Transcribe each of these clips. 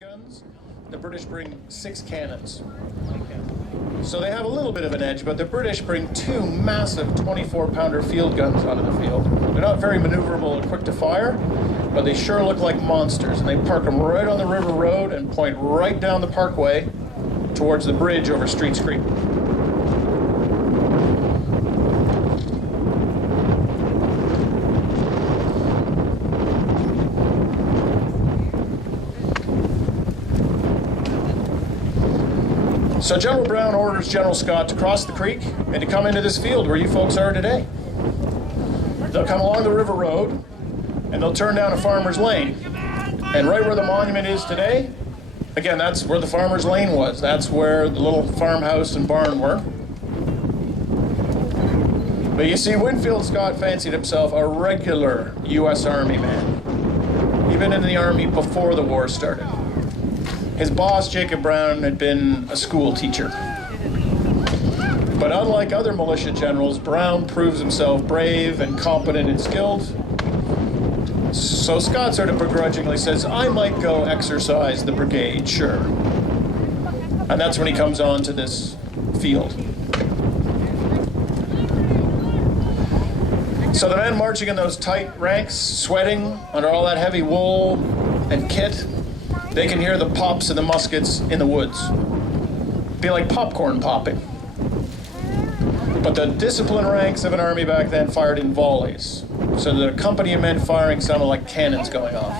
guns. The British bring 6 cannons. So they have a little bit of an edge, but the British bring 2 massive 24-pounder field guns onto the field. They're not very maneuverable and quick to fire, but they sure look like monsters, and they park them right on the river road and point right down the parkway towards the bridge over Streets Creek. So General Brown orders General Scott to cross the creek and to come into this field where you folks are today. They'll come along the river road and they'll turn down a farmer's lane. And right where the monument is today, again, that's where the farmer's lane was. That's where the little farmhouse and barn were. But you see, Winfield Scott fancied himself a regular U.S. Army man. He'd been in the Army before the war started. His boss, Jacob Brown, had been a school teacher. But unlike other militia generals, Brown proves himself brave and competent and skilled. So Scott sort of begrudgingly says, I might go exercise the brigade, sure. And that's when he comes on to this field. So the men marching in those tight ranks, sweating under all that heavy wool and kit, they can hear the pops of the muskets in the woods. It'd be like popcorn popping. But the disciplined ranks of an army back then fired in volleys, so that a company of men firing sounded like cannons going off.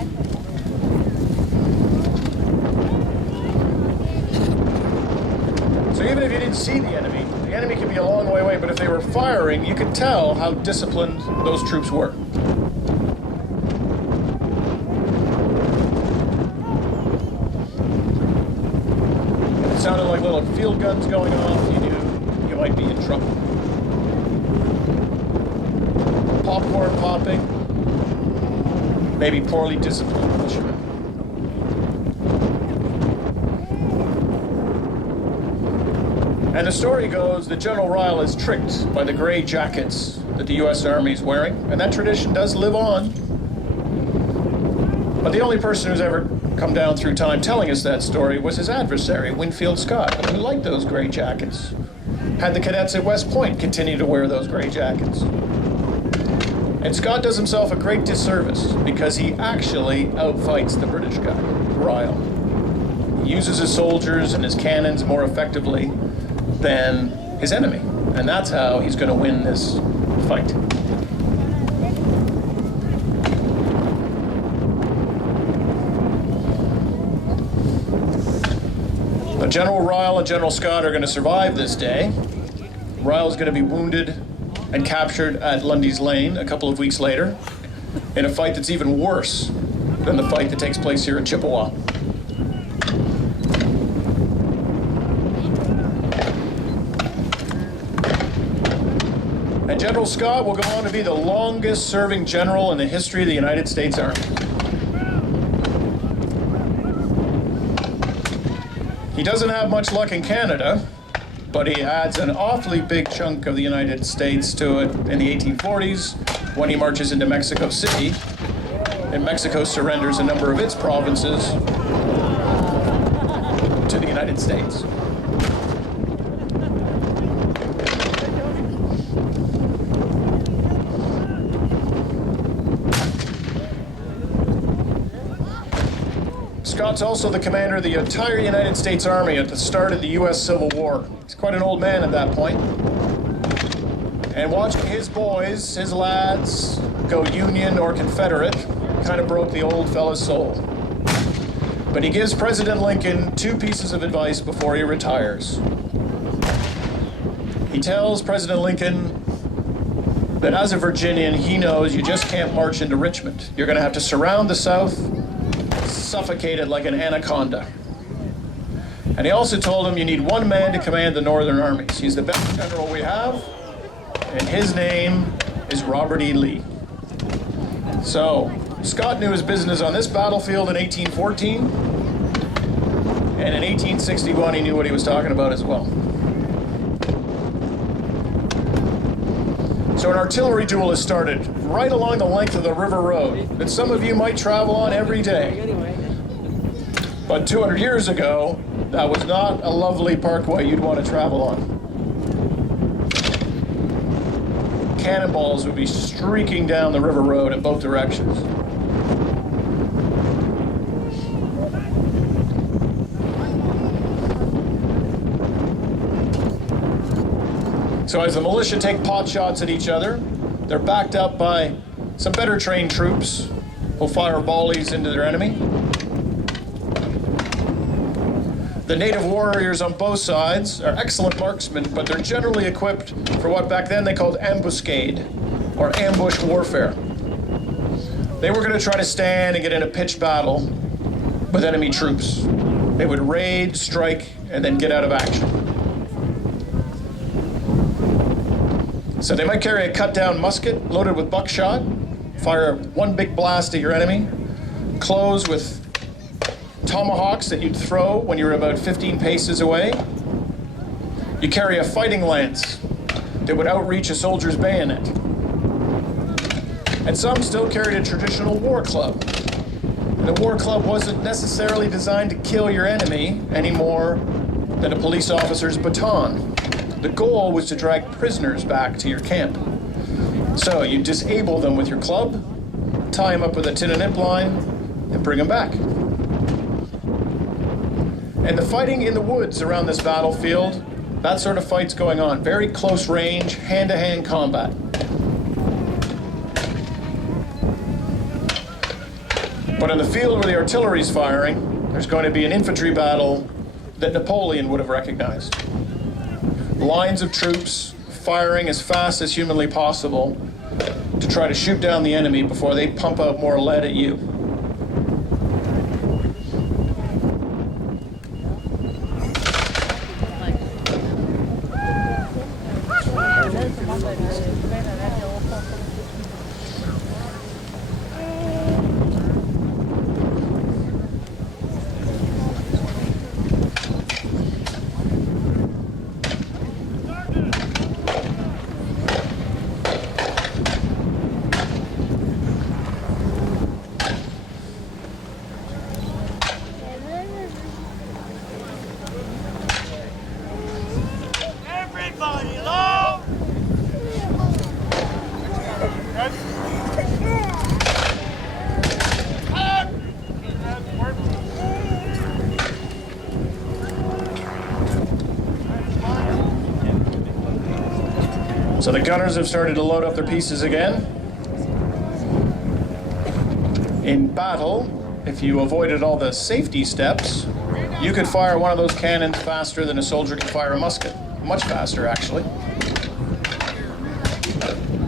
So even if you didn't see the enemy could be a long way away, but if they were firing, you could tell how disciplined those troops were. It sounded like little field guns going off, you knew you might be in trouble. Popcorn popping, maybe poorly disciplined militiamen. And the story goes that General Ryle is tricked by the gray jackets that the U.S. Army is wearing, and that tradition does live on. But the only person who's ever come down through time telling us that story was his adversary, Winfield Scott, who liked those gray jackets. Had the cadets at West Point continue to wear those gray jackets. And Scott does himself a great disservice because he actually outfights the British guy, Ryle. He uses his soldiers and his cannons more effectively than his enemy. And that's how he's going to win this fight. But General Ryle and General Scott are going to survive this day. Ryle's going to be wounded and captured at Lundy's Lane a couple of weeks later in a fight that's even worse than the fight that takes place here in Chippawa. And General Scott will go on to be the longest serving general in the history of the United States Army. He doesn't have much luck in Canada, but he adds an awfully big chunk of the United States to it in the 1840s when he marches into Mexico City, and Mexico surrenders a number of its provinces to the United States. Scott's also the commander of the entire United States Army at the start of the U.S. Civil War. He's quite an old man at that point. And watching his boys, his lads, go Union or Confederate kind of broke the old fella's soul. But he gives President Lincoln 2 pieces of advice before he retires. He tells President Lincoln that as a Virginian, he knows you just can't march into Richmond. You're going to have to surround the South, suffocate it like an anaconda. And he also told him you need 1 man to command the northern armies. He's the best general we have, and his name is Robert E. Lee. So, Scott knew his business on this battlefield in 1814, and in 1861 he knew what he was talking about as well. So an artillery duel has started right along the length of the river road that some of you might travel on every day. But 200 years ago, that was not a lovely parkway you'd want to travel on. Cannonballs would be streaking down the river road in both directions. So as the militia take pot shots at each other, they're backed up by some better trained troops who'll fire volleys into their enemy. The native warriors on both sides are excellent marksmen, but they're generally equipped for what back then they called ambuscade, or ambush warfare. They were going to try to stand and get in a pitched battle with enemy troops. They would raid, strike, and then get out of action. So they might carry a cut-down musket loaded with buckshot, fire one big blast at your enemy, close with tomahawks that you'd throw when you were about 15 paces away. You carry a fighting lance that would outreach a soldier's bayonet. And some still carried a traditional war club. And the war club wasn't necessarily designed to kill your enemy any more than a police officer's baton. The goal was to drag prisoners back to your camp. So you disable them with your club, tie them up with a tin and nip line, and bring them back. And the fighting in the woods around this battlefield, that sort of fight's going on. Very close range, hand-to-hand combat. But in the field where the artillery's firing, there's going to be an infantry battle that Napoleon would have recognized. Lines of troops firing as fast as humanly possible to try to shoot down the enemy before they pump out more lead at you. So the gunners have started to load up their pieces again. In battle, if you avoided all the safety steps, you could fire one of those cannons faster than a soldier could fire a musket. Much faster, actually.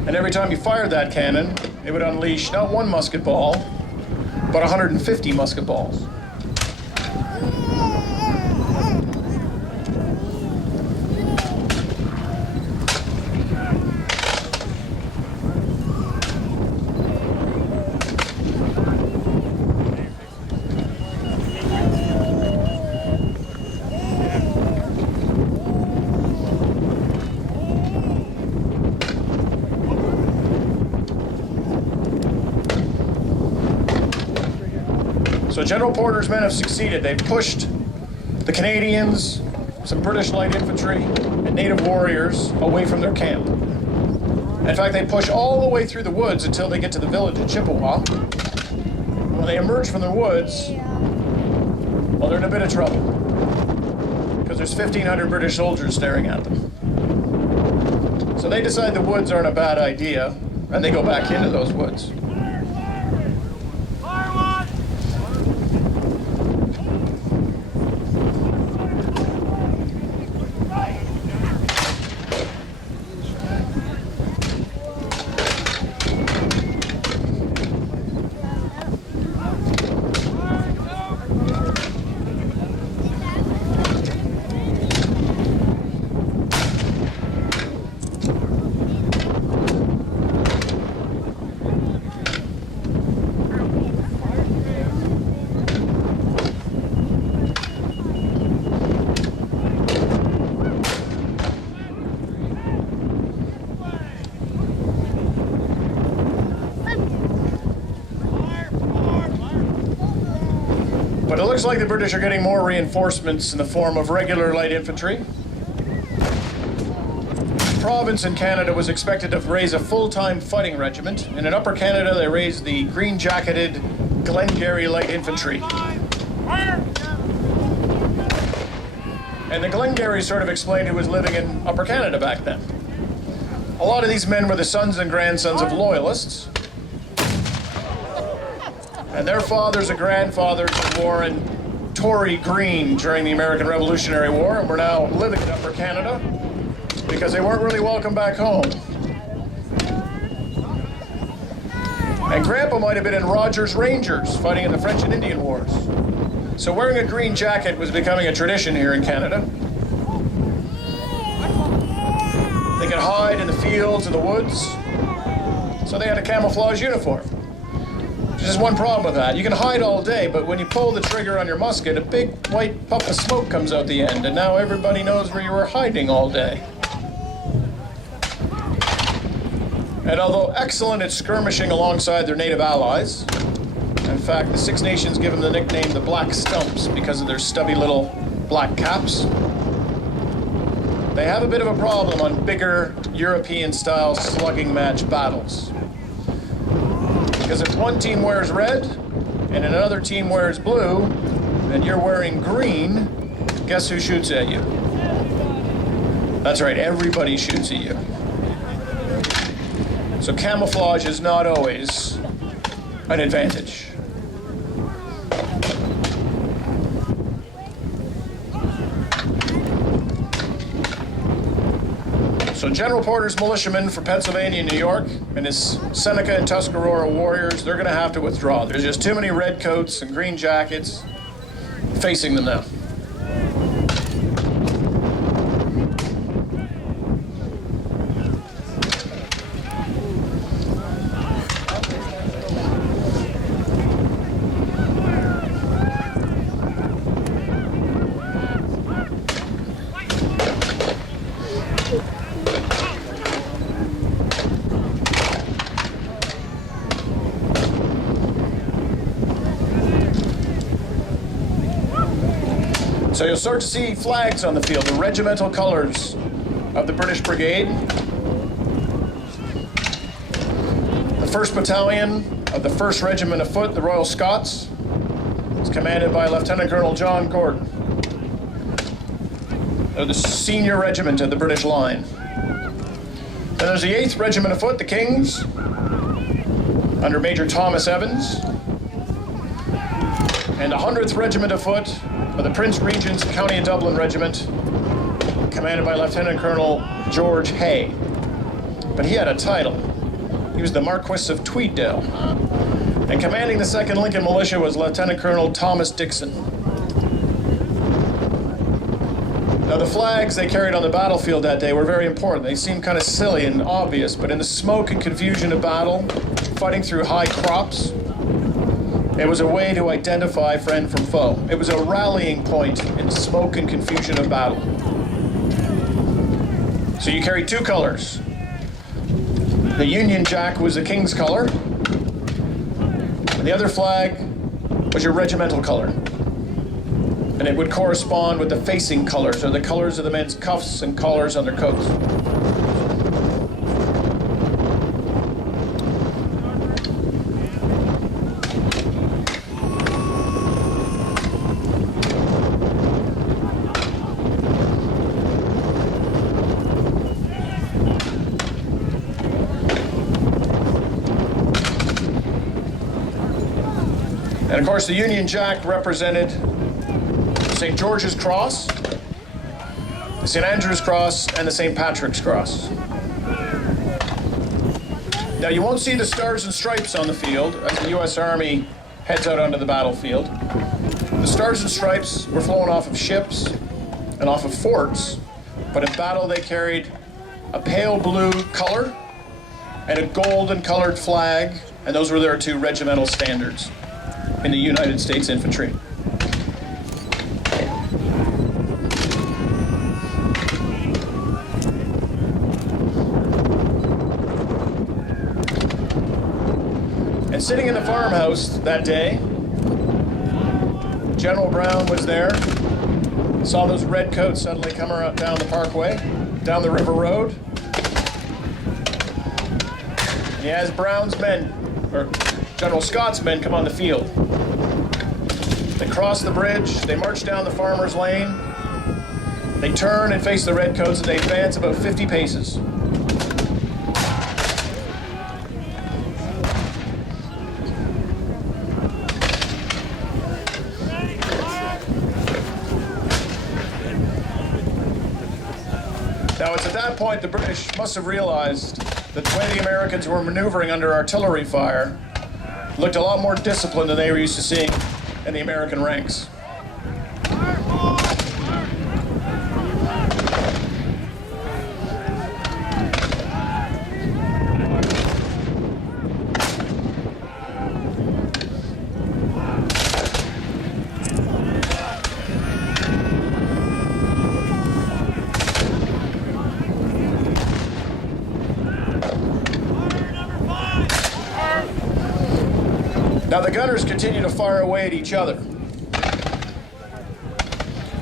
And every time you fired that cannon, it would unleash not one musket ball, but 150 musket balls. So General Porter's men have succeeded. They've pushed the Canadians, some British light infantry, and native warriors away from their camp. In fact, they push all the way through the woods until they get to the village of Chippawa. When they emerge from the woods, well, they're in a bit of trouble because there's 1,500 British soldiers staring at them. So they decide the woods aren't a bad idea, and they go back into those woods. looks like the British are getting more reinforcements in the form of regular light infantry. The province in Canada was expected to raise a full-time fighting regiment, and in Upper Canada they raised the green-jacketed Glengarry Light Infantry. And the Glengarry sort of explained who was living in Upper Canada back then. A lot of these men were the sons and grandsons of loyalists, and their fathers and grandfathers wore in Tory green during the American Revolutionary War, and were now living in Upper Canada because they weren't really welcome back home. And Grandpa might have been in Rogers Rangers fighting in the French and Indian Wars. So wearing a green jacket was becoming a tradition here in Canada. They could hide in the fields and the woods, so they had a camouflage uniform. There's just one problem with that. You can hide all day, but when you pull the trigger on your musket, a big white puff of smoke comes out the end, and now everybody knows where you were hiding all day. And although excellent at skirmishing alongside their native allies, in fact, the Six Nations give them the nickname the Black Stumps because of their stubby little black caps, they have a bit of a problem on bigger European-style slugging match battles. Because if one team wears red and another team wears blue, and you're wearing green, guess who shoots at you? That's right, everybody shoots at you. So camouflage is not always an advantage. So General Porter's militiamen from Pennsylvania and New York and his Seneca and Tuscarora warriors, they're going to have to withdraw. There's just too many red coats and green jackets facing them now. So you'll start to see flags on the field, the regimental colors of the British Brigade. The 1st Battalion of the 1st Regiment of Foot, the Royal Scots, is commanded by Lieutenant Colonel John Gordon. They're the senior regiment of the British line. Then there's the 8th Regiment of Foot, the Kings, under Major Thomas Evans. And the 100th Regiment of Foot of the Prince Regent's County of Dublin Regiment, commanded by Lieutenant Colonel George Hay. But he had a title. He was the Marquis of Tweeddale. And commanding the 2nd Lincoln Militia was Lieutenant Colonel Thomas Dixon. Now the flags they carried on the battlefield that day were very important. They seemed kind of silly and obvious, but in the smoke and confusion of battle, fighting through high crops, it was a way to identify friend from foe. It was a rallying point in the smoke and confusion of battle. So you carried 2 colors. The Union Jack was the King's color, and the other flag was your regimental color. And it would correspond with the facing colors, or the colors of the men's cuffs and collars on their coats. And of course, the Union Jack represented St. George's Cross, the St. Andrew's Cross, and the St. Patrick's Cross. Now, you won't see the stars and stripes on the field as the U.S. Army heads out onto the battlefield. The stars and stripes were flown off of ships and off of forts, but in battle they carried a pale blue color and a golden colored flag, and those were their 2 regimental standards in the United States Infantry. And sitting in the farmhouse that day, General Brown was there, saw those red coats suddenly come down the parkway, down the river road. And he has Brown's men, or General Scott's men, come on the field. They cross the bridge, they march down the farmer's lane, they turn and face the redcoats, and they advance about 50 paces. Now, it's at that point the British must have realized that the way the Americans were maneuvering under artillery fire looked a lot more disciplined than they were used to seeing in the American ranks. Now the gunners continue to fire away at each other.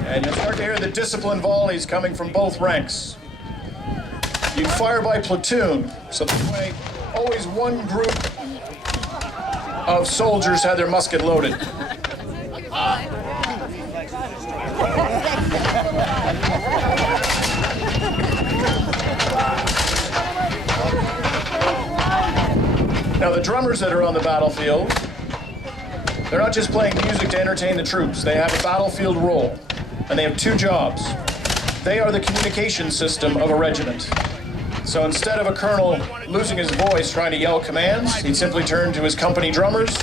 And you'll start to hear the disciplined volleys coming from both ranks. You fire by platoon, so this way always one group of soldiers had their musket loaded. Now the drummers that are on the battlefield, they're not just playing music to entertain the troops. They have a battlefield role, and they have two jobs. They are the communication system of a regiment. So instead of a colonel losing his voice trying to yell commands, he'd simply turn to his company drummers,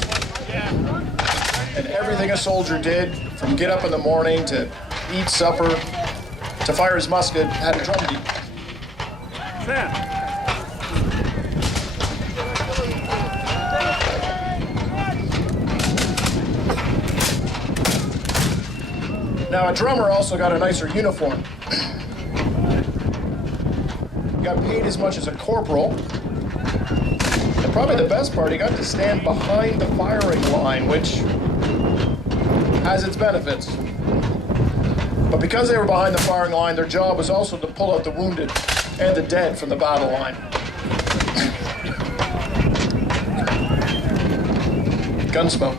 and everything a soldier did, from get up in the morning to eat supper to fire his musket, had a drum beat. Now, a drummer also got a nicer uniform. He got paid as much as a corporal. And probably the best part, he got to stand behind the firing line, which has its benefits. But because they were behind the firing line, their job was also to pull out the wounded and the dead from the battle line. Gunsmoke.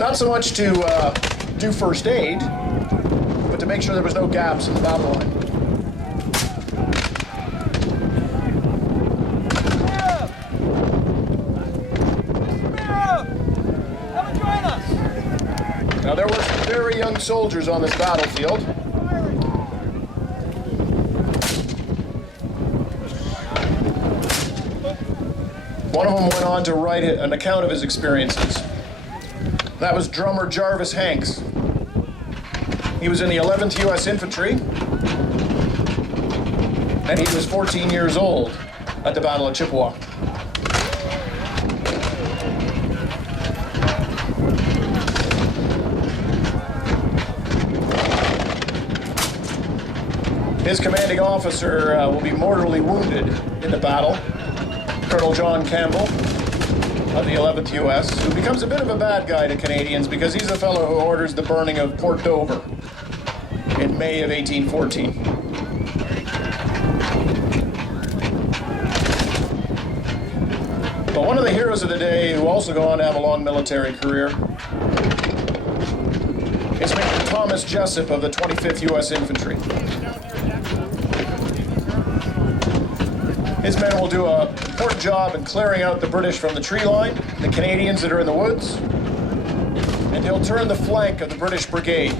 Not so much to do first aid, but to make sure there was no gaps in the battle line. Now there were some very young soldiers on this battlefield. One of them went on to write an account of his experiences. That was drummer Jarvis Hanks. He was in the 11th U.S. Infantry, and he was 14 years old at the Battle of Chippawa. His commanding officer will be mortally wounded in the battle, Colonel John Campbell of the 11th U.S., who becomes a bit of a bad guy to Canadians because he's the fellow who orders the burning of Port Dover in May of 1814. But one of the heroes of the day, who also go on to have a long military career, is Major Thomas Jessup of the 25th U.S. Infantry. His men will do an important job in clearing out the British from the tree line, the Canadians that are in the woods, and he'll turn the flank of the British brigade.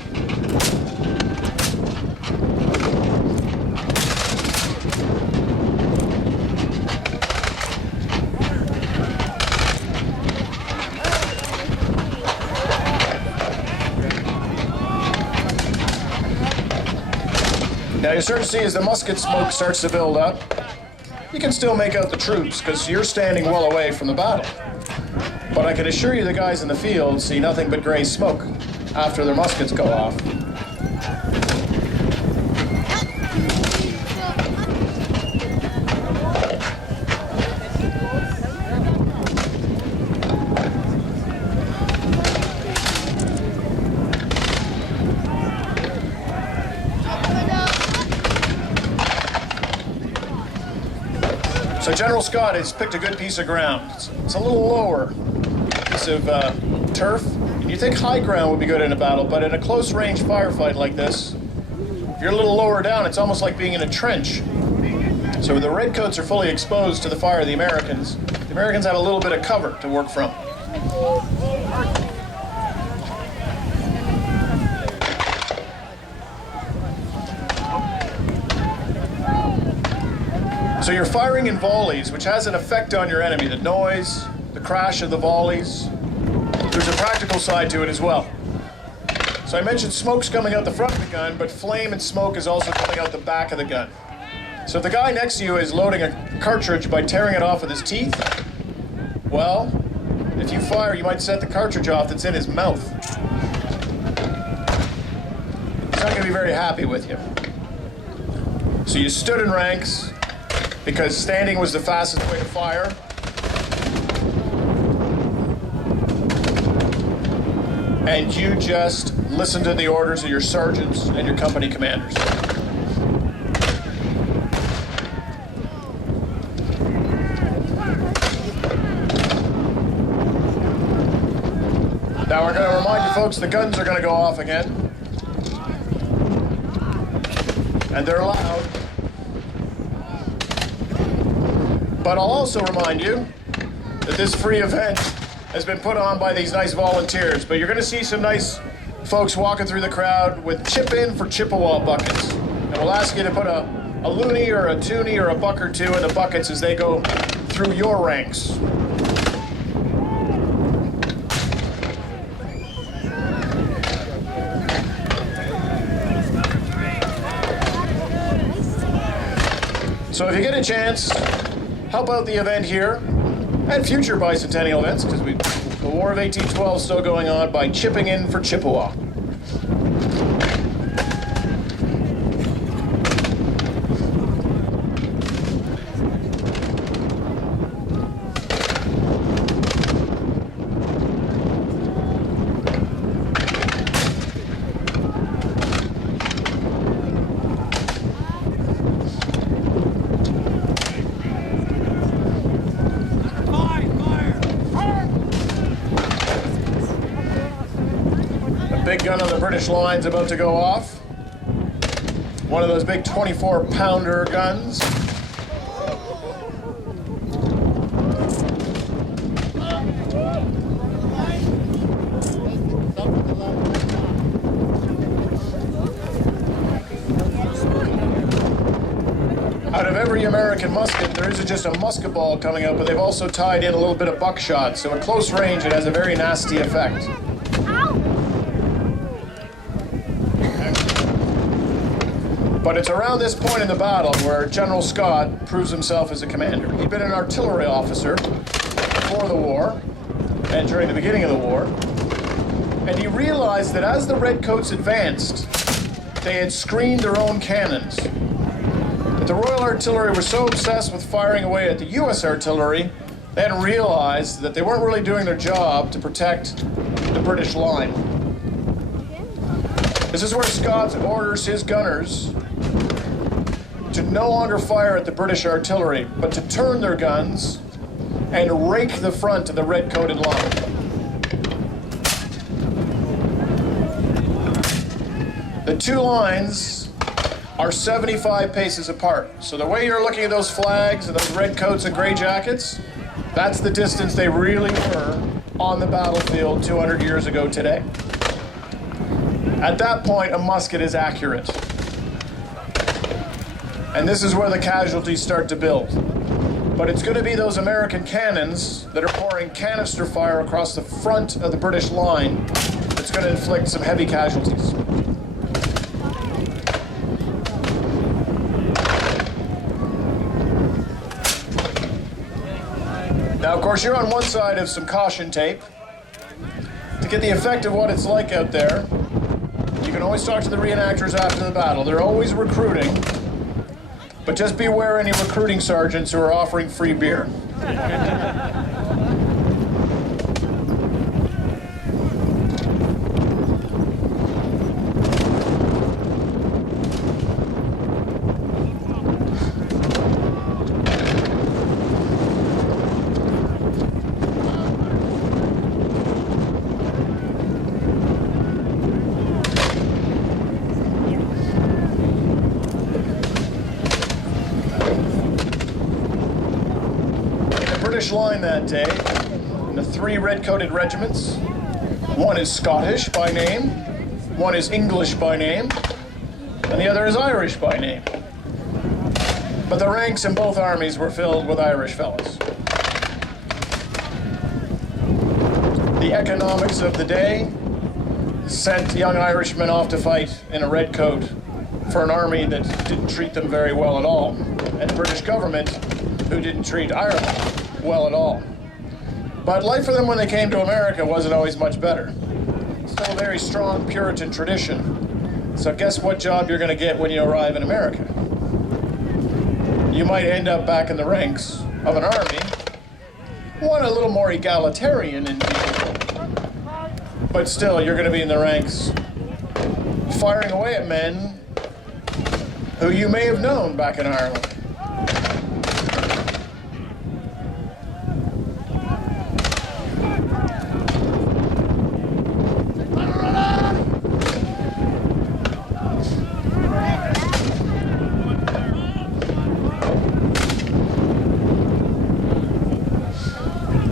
Now you start to see as the musket smoke starts to build up, you can still make out the troops because you're standing well away from the battle. But I can assure you the guys in the field see nothing but gray smoke after their muskets go off. So General Scott has picked a good piece of ground. It's a little lower piece of turf. And you think high ground would be good in a battle, but in a close-range firefight like this, if you're a little lower down, it's almost like being in a trench. So the redcoats are fully exposed to the fire of the Americans have a little bit of cover to work from. So you're firing in volleys, which has an effect on your enemy. The noise, the crash of the volleys. There's a practical side to it as well. So I mentioned smoke's coming out the front of the gun, but flame and smoke is also coming out the back of the gun. So if the guy next to you is loading a cartridge by tearing it off with his teeth, well, if you fire, you might set the cartridge off that's in his mouth. He's not going to be very happy with you. So you stood in ranks, because standing was the fastest way to fire. And you just listen to the orders of your sergeants and your company commanders. Now we're going to remind you folks, the guns are going to go off again. And they're loud. But I'll also remind you that this free event has been put on by these nice volunteers. But you're going to see some nice folks walking through the crowd with chip in for Chippewa buckets. And we'll ask you to put a loonie or a toonie or a buck or two in the buckets as they go through your ranks. So if you get a chance, help out the event here and future bicentennial events, because the War of 1812 is still going on, by chipping in for Chippewa. Big gun on the British line's about to go off. One of those big 24-pounder guns. Out of every American musket, there isn't just a musket ball coming out, but they've also tied in a little bit of buckshot. So at close range, it has a very nasty effect. But it's around this point in the battle where General Scott proves himself as a commander. He'd been an artillery officer before the war and during the beginning of the war. And he realized that as the Redcoats advanced, they had screened their own cannons. But the Royal Artillery were so obsessed with firing away at the U.S. artillery, they hadn't realized that they weren't really doing their job to protect the British line. This is where Scott orders his gunners to no longer fire at the British artillery, but to turn their guns and rake the front of the red-coated line. The two lines are 75 paces apart. So the way you're looking at those flags and those red coats and gray jackets, that's the distance they really were on the battlefield 200 years ago today. At that point, a musket is accurate. And this is where the casualties start to build. But it's going to be those American cannons that are pouring canister fire across the front of the British line that's going to inflict some heavy casualties. Now, of course, you're on one side of some caution tape. To get the effect of what it's like out there, you can always talk to the reenactors after the battle. They're always recruiting. But just beware any recruiting sergeants who are offering free beer. British line that day, in the 3 red-coated regiments, one is Scottish by name, one is English by name, and the other is Irish by name. But the ranks in both armies were filled with Irish fellas. The economics of the day sent young Irishmen off to fight in a red coat for an army that didn't treat them very well at all, and a British government who didn't treat Ireland well at all. But life for them when they came to America wasn't always much better. Still a very strong Puritan tradition. So guess what job you're going to get when you arrive in America? You might end up back in the ranks of an army, one a little more egalitarian indeed, but still you're going to be in the ranks firing away at men who you may have known back in Ireland.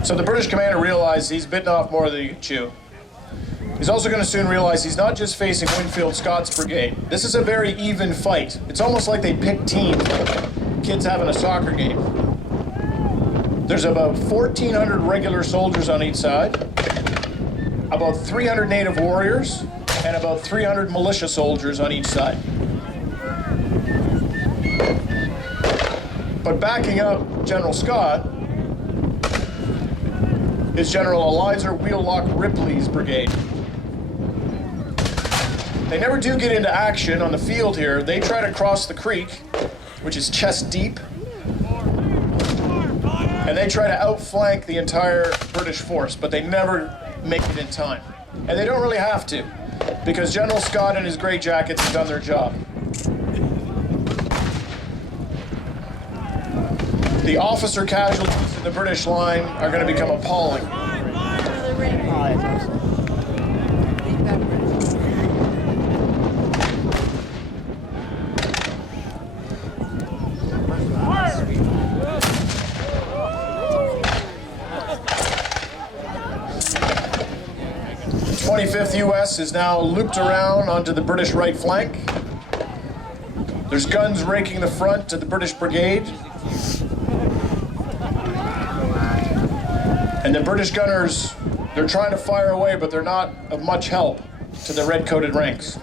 So the British commander realized he's bitten off more than he can chew. He's also going to soon realize he's not just facing Winfield Scott's brigade. This is a very even fight. It's almost like they pick teams, kids having a soccer game. There's about 1,400 regular soldiers on each side, about 300 native warriors, and about 300 militia soldiers on each side. But backing up General Scott is General Eliza Wheelock Ripley's brigade. They never do get into action on the field here. They try to cross the creek, which is chest deep, and they try to outflank the entire British force, but they never make it in time. And they don't really have to, because General Scott and his Grey Jackets have done their job. The officer casualties in the British line are going to become appalling. 25th U.S. is now looped around onto the British right flank. There's guns raking the front to the British brigade. And the British gunners, they're trying to fire away, but they're not of much help to the red-coated ranks.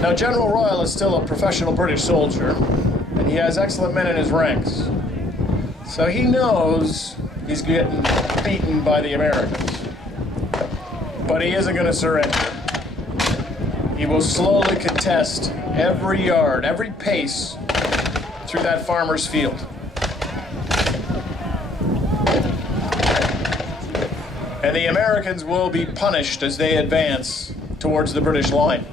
Now, General Royal is still a professional British soldier, and he has excellent men in his ranks. So he knows he's getting beaten by the Americans. But he isn't going to surrender. He will slowly contest every yard, every pace through that farmer's field. And the Americans will be punished as they advance towards the British line.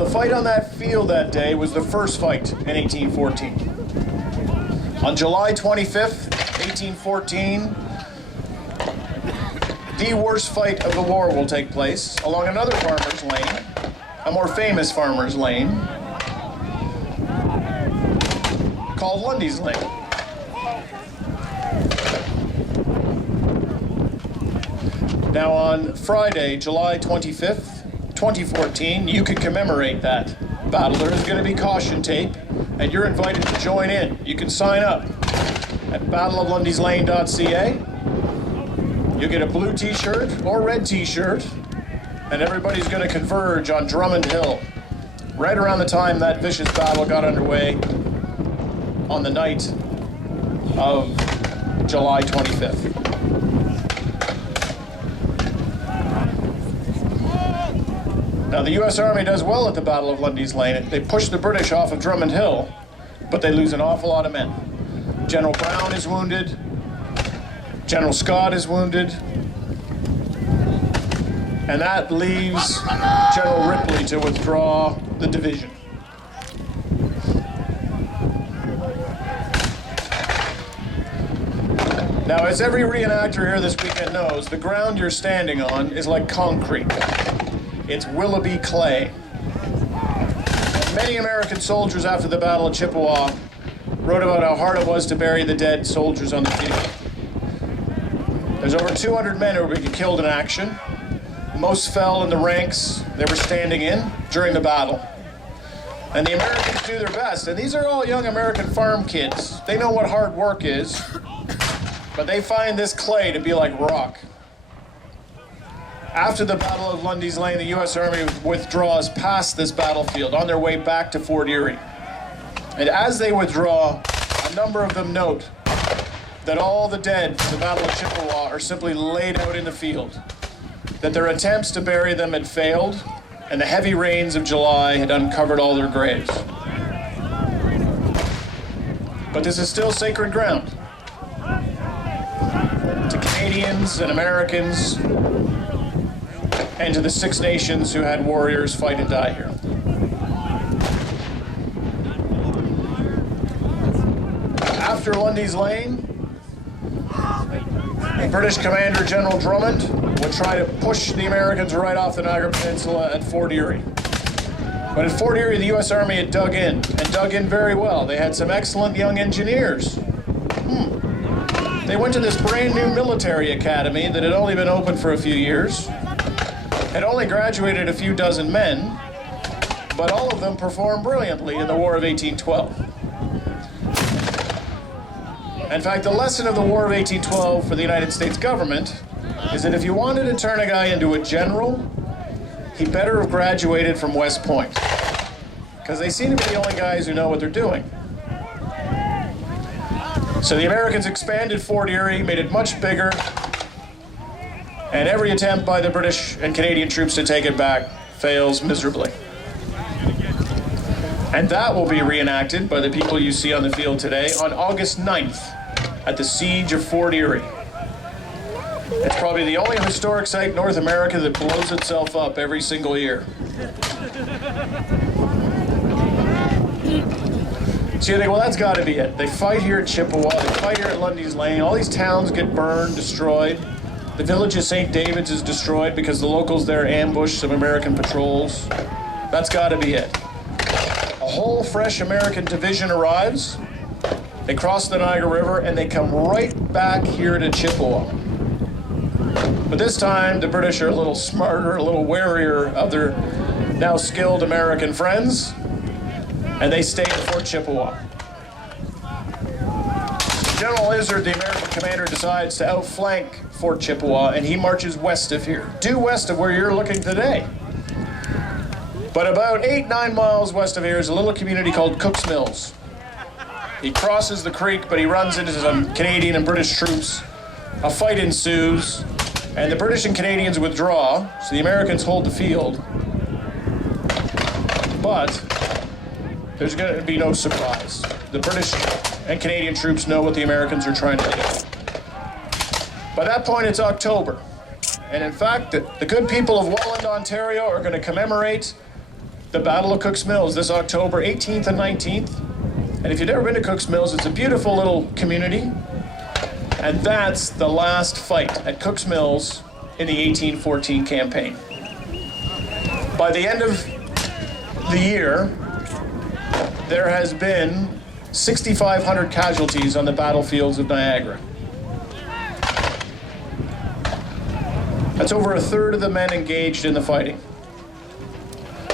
the fight on that field that day was the first fight in 1814. On July 25th, 1814, the worst fight of the war will take place along another farmer's lane, a more famous farmer's lane, called Lundy's Lane. Now on Friday, July 25th, 2014, you could commemorate that battle. There is going to be caution tape, and you're invited to join in. You can sign up at battleoflundyslane.ca. You get a blue t-shirt or red t-shirt, and everybody's going to converge on Drummond Hill right around the time that vicious battle got underway on the night of July 25th. Now, the U.S. Army does well at the Battle of Lundy's Lane. They push the British off of Drummond Hill, but they lose an awful lot of men. General Brown is wounded. General Scott is wounded. And that leaves General Ripley to withdraw the division. Now, as every reenactor here this weekend knows, the ground you're standing on is like concrete. It's Willoughby clay. Many American soldiers after the Battle of Chippawa wrote about how hard it was to bury the dead soldiers on the field. There's over 200 men who were killed in action. Most fell in the ranks they were standing in during the battle. And the Americans do their best. And these are all young American farm kids. They know what hard work is, but they find this clay to be like rock. After the Battle of Lundy's Lane, the U.S. Army withdraws past this battlefield on their way back to Fort Erie. And as they withdraw, a number of them note that all the dead from the Battle of Chippawa are simply laid out in the field, that their attempts to bury them had failed, and the heavy rains of July had uncovered all their graves. But this is still sacred ground to Canadians and Americans, and to the Six Nations who had warriors fight and die here. After Lundy's Lane, British Commander General Drummond would try to push the Americans right off the Niagara Peninsula at Fort Erie. But at Fort Erie, the U.S. Army had dug in, and dug in very well. They had some excellent young engineers. They went to this brand new military academy that had only been open for a few years, had only graduated a few dozen men, but all of them performed brilliantly in the War of 1812. In fact, the lesson of the War of 1812 for the United States government is that if you wanted to turn a guy into a general, he better have graduated from West Point, because they seem to be the only guys who know what they're doing. So the Americans expanded Fort Erie, made it much bigger, and every attempt by the British and Canadian troops to take it back fails miserably. And that will be reenacted by the people you see on the field today on August 9th at the Siege of Fort Erie. It's probably the only historic site in North America that blows itself up every single year. So you think, well, that's got to be it. They fight here at Chippawa, they fight here at Lundy's Lane, all these towns get burned, destroyed. The village of St. David's is destroyed because the locals there ambushed some American patrols. That's got to be it. A whole fresh American division arrives. They cross the Niagara River and they come right back here to Chippawa. But this time, the British are a little smarter, a little warier of their now skilled American friends, and they stay at Fort Chippawa. General Izzard, the American commander, decides to outflank Fort Chippawa, and he marches west of here, due west of where you're looking today. But about 8-9 miles west of here is a little community called Cook's Mills. He crosses the creek, but he runs into some Canadian and British troops. A fight ensues, and the British and Canadians withdraw, so the Americans hold the field. But there's going to be no surprise. The British and Canadian troops know what the Americans are trying to do. By that point, it's October. And in fact, the good people of Welland, Ontario are going to commemorate the Battle of Cook's Mills this October 18th and 19th. And if you've never been to Cook's Mills, it's a beautiful little community. And that's the last fight at Cook's Mills in the 1814 campaign. By the end of the year, there has been 6,500 casualties on the battlefields of Niagara. That's over a third of the men engaged in the fighting.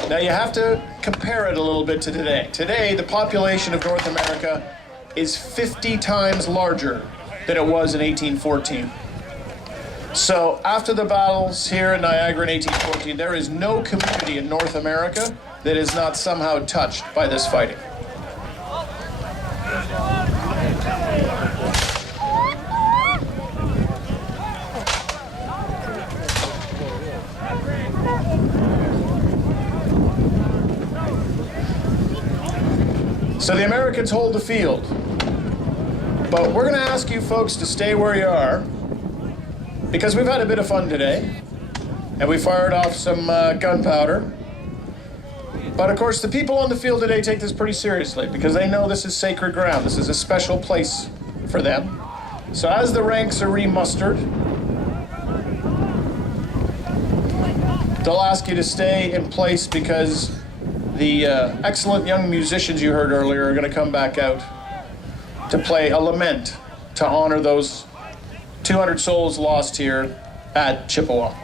Now you have to compare it a little bit to today. Today, the population of North America is 50 times larger than it was in 1814. So after the battles here in Niagara in 1814, there is no community in North America that is not somehow touched by this fighting. So the Americans hold the field, but we're going to ask you folks to stay where you are because we've had a bit of fun today and we fired off some gunpowder. But of course the people on the field today take this pretty seriously because they know this is sacred ground. This is a special place for them. So as the ranks are remustered, they'll ask you to stay in place because the excellent young musicians you heard earlier are going to come back out to play a lament to honor those 200 souls lost here at Chippawa.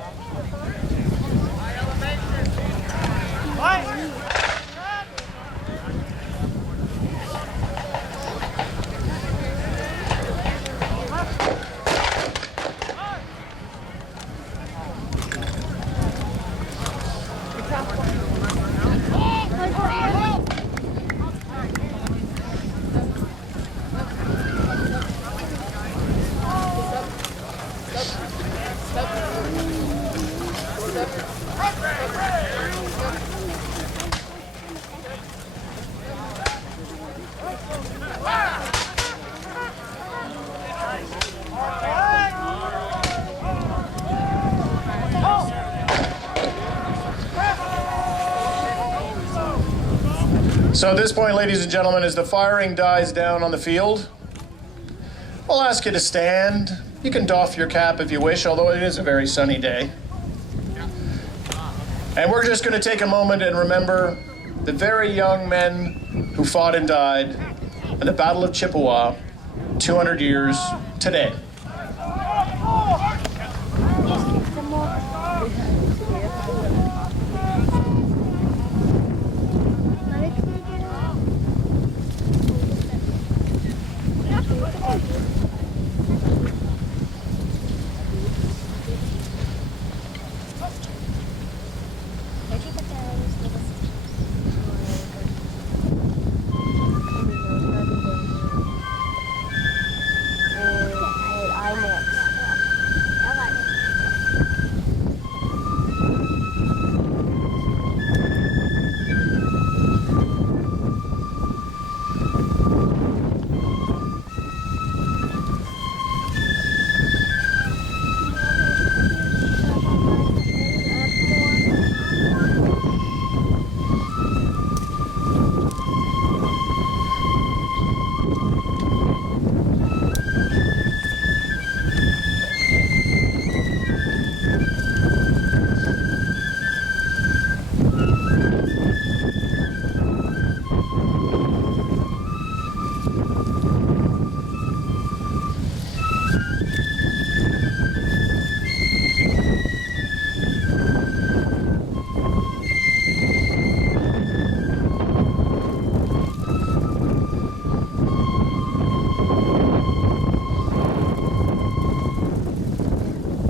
So at this point, ladies and gentlemen, as the firing dies down on the field, I'll ask you to stand. You can doff your cap if you wish, although it is a very sunny day. And we're just going to take a moment and remember the very young men who fought and died in the Battle of Chippawa 200 years today.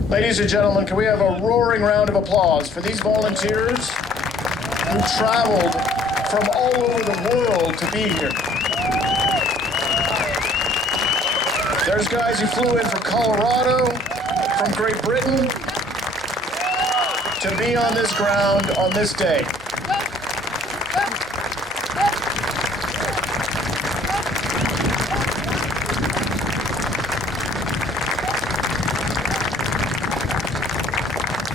Ladies and gentlemen, can we have a roaring round of applause for these volunteers who traveled from all over the world to be here. There's guys who flew in from Colorado, from Great Britain, to be on this ground on this day.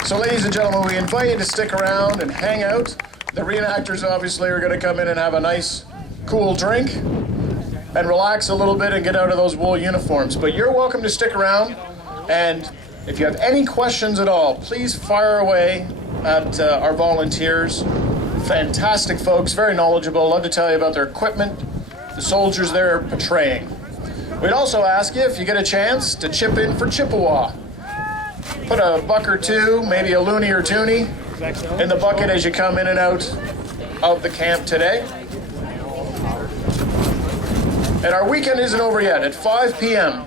So ladies and gentlemen, we invite you to stick around and hang out The reenactors obviously are going to come in and have a nice, cool drink and relax a little bit and get out of those wool uniforms. But you're welcome to stick around, and if you have any questions at all, please fire away at our volunteers. Fantastic folks, very knowledgeable, love to tell you about their equipment, the soldiers they're portraying. We'd also ask you, if you get a chance, to chip in for Chippawa. Put a buck or two, maybe a loony or toonie, in the bucket as you come in and out of the camp today. And our weekend isn't over yet. At 5 p.m.,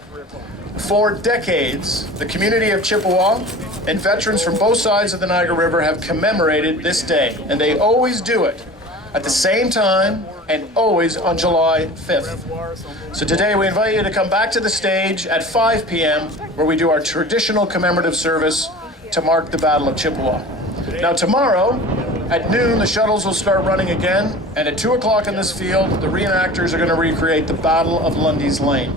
for decades, the community of Chippawa and veterans from both sides of the Niagara River have commemorated this day, and they always do it at the same time and always on July 5th. So today we invite you to come back to the stage at 5 p.m. where we do our traditional commemorative service to mark the Battle of Chippawa. Now tomorrow at noon the shuttles will start running again, and at 2 o'clock in this field the reenactors are going to recreate the Battle of Lundy's Lane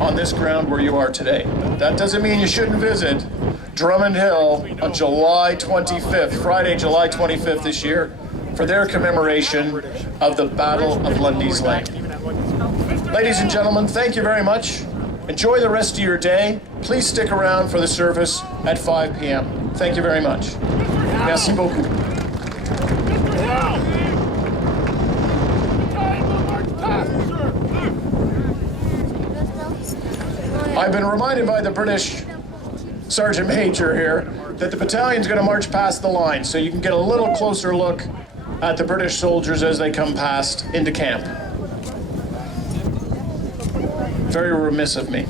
on this ground where you are today. But that doesn't mean you shouldn't visit Drummond Hill on July 25th, Friday, July 25th this year, for their commemoration of the Battle of Lundy's Lane. Ladies and gentlemen, thank you very much. Enjoy the rest of your day. Please stick around for the service at 5 p.m. Thank you very much. Merci beaucoup. I've been reminded by the British Sergeant Major here that the battalion's going to march past the line, so you can get a little closer look at the British soldiers as they come past into camp. Very remiss of me.